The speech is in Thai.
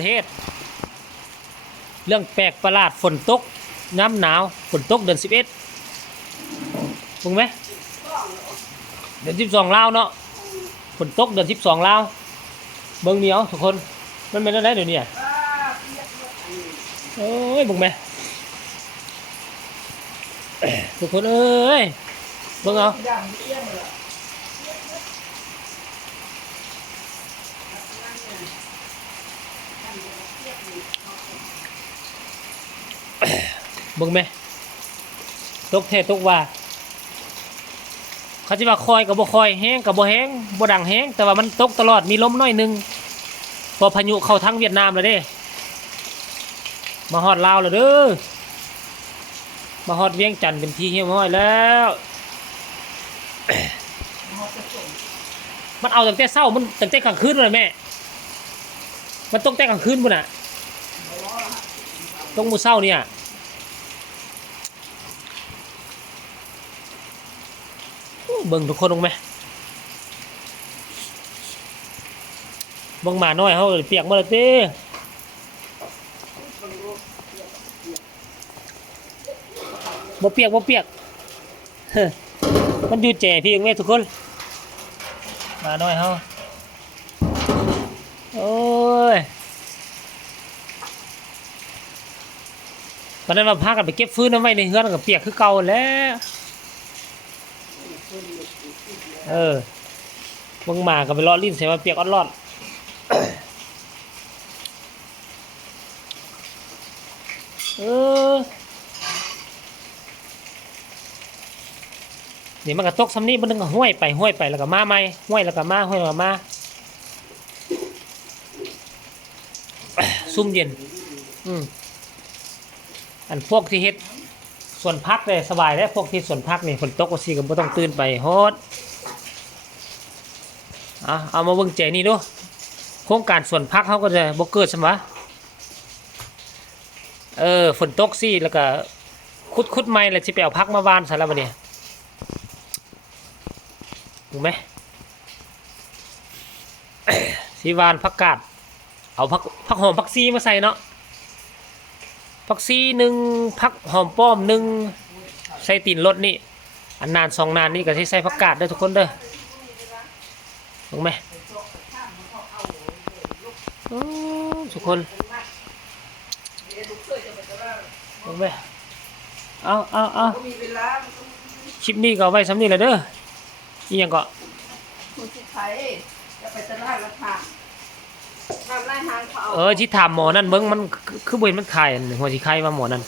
ประเทศเรื่องแปลกประหลาดฝนตกน้ำหนาวฝนตกเดือน11ถูกไหมเดือน12ลาวเนาะฝนตกเดือน12ลาวเบิ่งเหนียวทุกคนมันเป็นอะไรเดี๋ยวนี้โอ้ยบุกไหมทุกคนเอ้ยเบิ่งเอาเบิ่งไหมตกแท้ตกว่าเขาจะว่าคอยกับบ่คอยแห้งกับบ่แห้งบ่ดังแห้งแต่ว่ามันตกตลอดมีลมน้อยนึงพอพายุเข้าทางเวียดนามแล้วเด้มาฮอดลาวแล้วเด้อมาฮอดเวียงจันทน์เป็นที่เฮี้ยมห้อยแล้วมันเอาตั้งแต่เช้ามันตั้งแต่กลางคืนเลยแม่มันตกแต่กลางคืนพุ่นน่ะตกมื้อเช้าเนี่ยเบิ่งทุกคนลงไหมเบิ่งหมาน้อยเขาเปียกหมดเลยเต้บ่เปียกมันอยู่แจ่พี่เองแม่ทุกคนหมาน้อยเขาโอ้ยตอนนั้นเราพากันไปเก็บฟืนเอาไว้ในเฮือนกับเปียกคือเก่าแล้วมึงมากับไปรอดลิ้นใส่มาเปียกอดรอดนี่มันก็ตกซ้ำนี้มันนึงก็ห้วยไปแล้วก็มาใหม่ห้วยแล้วก็มาห้วยแล้วก็มาซุ่มเย็นอันพวกที่เฮ็ดส่วนพักเลยสบายแล้วพวกที่ส่วนพักนี่ฝนตกก็สิก็บ่ต้องตื่นไปโฮดเอามาเบิ่งใจนี่ดูโครงการส่วนพักเขาก็จะบ่เกิดใช่ไหมฝนตกสิแล้วก็ขุดไม้แล้วสิไปเอาพักมาวานซะแล้วบัดนี้ถูกไหม สิวานผักกาดเอาผักหอมผักซีมาใส่เนาะผักซี1ผักหอมป้อม1ใส่ตีนรถนี่อันนาน2นานนี่ก็ใส่ผักกาดเด้อทุกคนเด้อถูกไหมทุกคนถูกไหมเอาคลิปนี้ก็เอาไว้สำนี้แหละเด้ออีหยังก็ที่ถามหมอนั่นเบิ่งมันคือบ่เห็นมันขายหัวสิไข่ว่าหมอนั่น